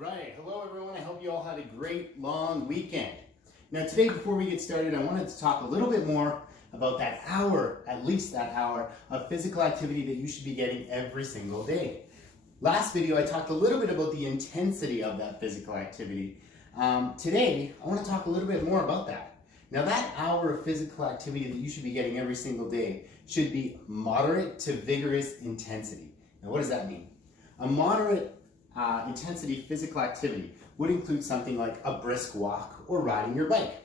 right, hello everyone. I hope you all had a great long weekend. Now today, before we get started, I wanted to talk a little bit more about that hour, at least that hour, of physical activity that you should be getting every single day. Last video, I talked a little bit about the intensity of that physical activity. Today, I want to talk a little bit more about that. Now that hour of physical activity that you should be getting every single day should be moderate to vigorous intensity. Now what does that mean? A moderate intensity physical activity would include something like a brisk walk or riding your bike.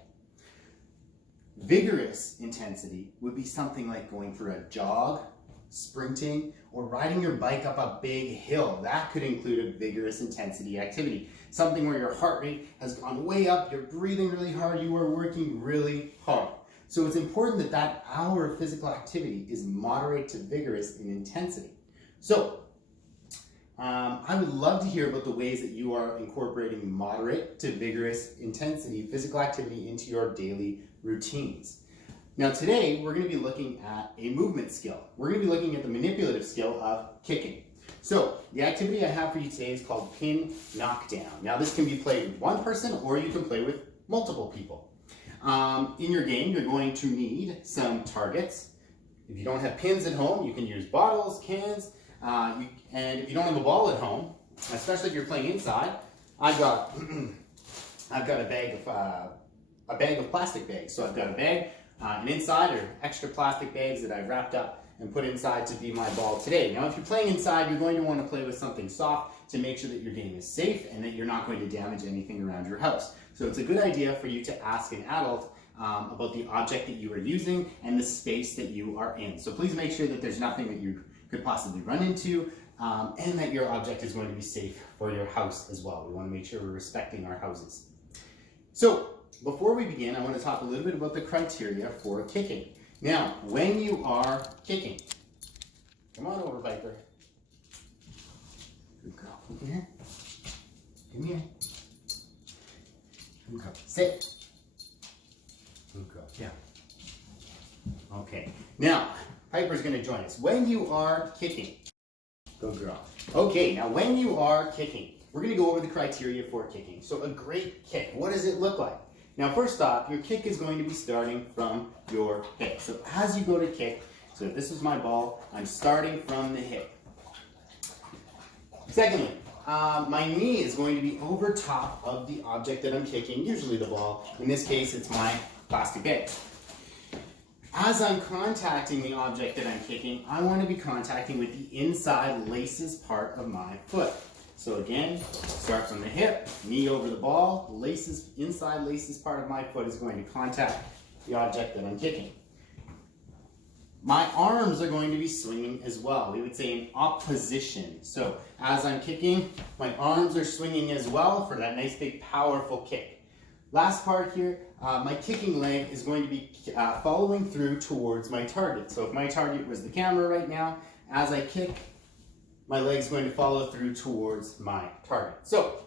Vigorous intensity would be something like going for a jog, sprinting, or riding your bike up a big hill. That could include a vigorous intensity activity. Something where your heart rate has gone way up, you're breathing really hard, you are working really hard. So it's important that that hour of physical activity is moderate to vigorous in intensity. So I would love to hear about the ways that you are incorporating moderate to vigorous intensity physical activity into your daily routines. Now today, we're going to be looking at a movement skill. We're going to be looking at the manipulative skill of kicking. So the activity I have for you today is called pin knockdown. Now this can be played with one person or you can play with multiple people. In your game, you're going to need some targets. If you don't have pins at home, you can use bottles, cans, and if you don't have a ball at home, especially if you're playing inside, I've got a bag of plastic bags. So I've got a bag, and inside are extra plastic bags that I've wrapped up and put inside to be my ball today. Now, if you're playing inside, you're going to want to play with something soft to make sure that your game is safe and that you're not going to damage anything around your house. So it's a good idea for you to ask an adult about the object that you are using and the space that you are in. So please make sure that there's nothing that you could possibly run into and that your object is going to be safe for your house as well. We want to make sure we're respecting our houses. So before we begin, I want to talk a little bit about the criteria for kicking. Now, when you are kicking, come on over, Viper. Good girl. Come here. Come here. Good girl. Sit. Good girl. Yeah. Okay. Now, Piper's going to join us. When you are kicking, good girl. Okay, now when you are kicking, we're going to go over the criteria for kicking. So a great kick, what does it look like? Now first off, your kick is going to be starting from your hip. So as you go to kick, so if this is my ball, I'm starting from the hip. Secondly, my knee is going to be over top of the object that I'm kicking, usually the ball. In this case, it's my plastic bag. As I'm contacting the object that I'm kicking, I want to be contacting with the inside laces part of my foot. So again, start from the hip, knee over the ball, laces, inside laces part of my foot is going to contact the object that I'm kicking. My arms are going to be swinging as well. We would say in opposition. So as I'm kicking, my arms are swinging as well for that nice big powerful kick. Last part here, my kicking leg is going to be following through towards my target. So if my target was the camera right now, as I kick, my leg's going to follow through towards my target. So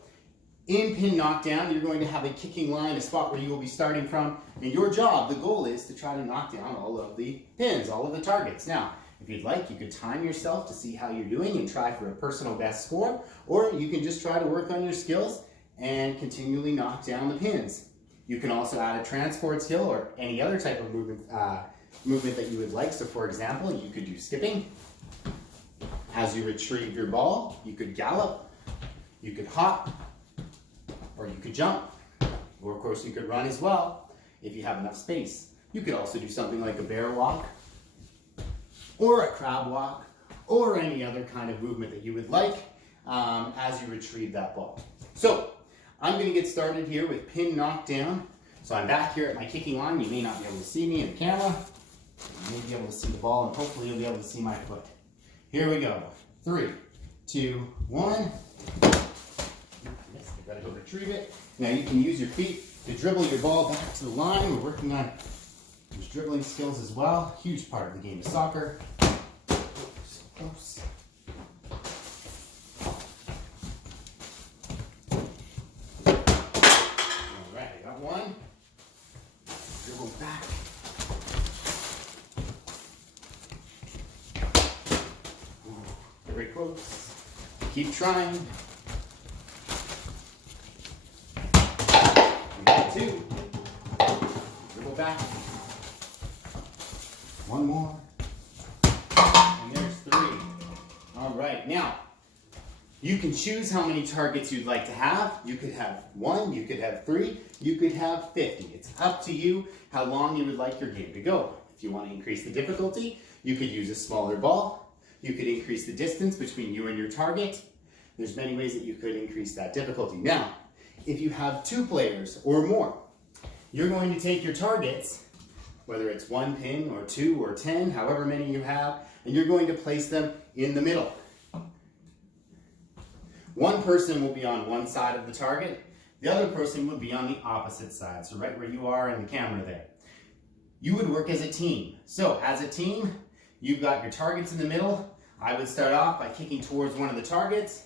in pin knockdown, you're going to have a kicking line, a spot where you will be starting from, and your job, the goal is to try to knock down all of the pins, all of the targets. Now, if you'd like, you could time yourself to see how you're doing and try for a personal best score, or you can just try to work on your skills and continually knock down the pins. You can also add a transport skill or any other type of movement that you would like. So for example, you could do skipping. As you retrieve your ball, you could gallop, you could hop, or you could jump. Or of course you could run as well if you have enough space. You could also do something like a bear walk, or a crab walk, or any other kind of movement that you would like as you retrieve that ball. So I'm going to get started here with pin knockdown. So I'm back here at my kicking line. You may not be able to see me in the camera. You may be able to see the ball, and hopefully you'll be able to see my foot. Here we go. 3, 2, 1. Yes, I gotta go retrieve it. Now you can use your feet to dribble your ball back to the line. We're working on those dribbling skills as well. Huge part of the game of soccer. So close. Alright, I got one. Dribble back. Very close. Keep trying. back. One more. And there's 3. All right, now, you can choose how many targets you'd like to have. You could have 1, you could have 3, you could have 50. It's up to you how long you would like your game to go. If you want to increase the difficulty, you could use a smaller ball. You could increase the distance between you and your target. There's many ways that you could increase that difficulty. Now, if you have 2 players or more, you're going to take your targets, whether it's 1 pin or 2 or 10, however many you have, and you're going to place them in the middle. One person will be on one side of the target, the other person would be on the opposite side, so right where you are in the camera there. You would work as a team. So as a team, you've got your targets in the middle. I would start off by kicking towards one of the targets.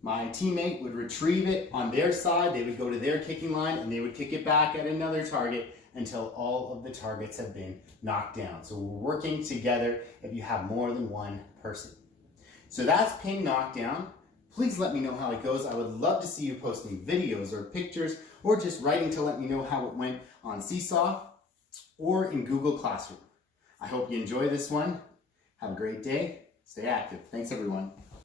My teammate would retrieve it on their side, they would go to their kicking line, and they would kick it back at another target until all of the targets have been knocked down. So we're working together if you have more than one person. So that's pin knockdown. Please let me know how it goes. I would love to see you posting videos or pictures or just writing to let me know how it went on Seesaw or in Google Classroom. I hope you enjoy this one. Have a great day. Stay active. Thanks, everyone.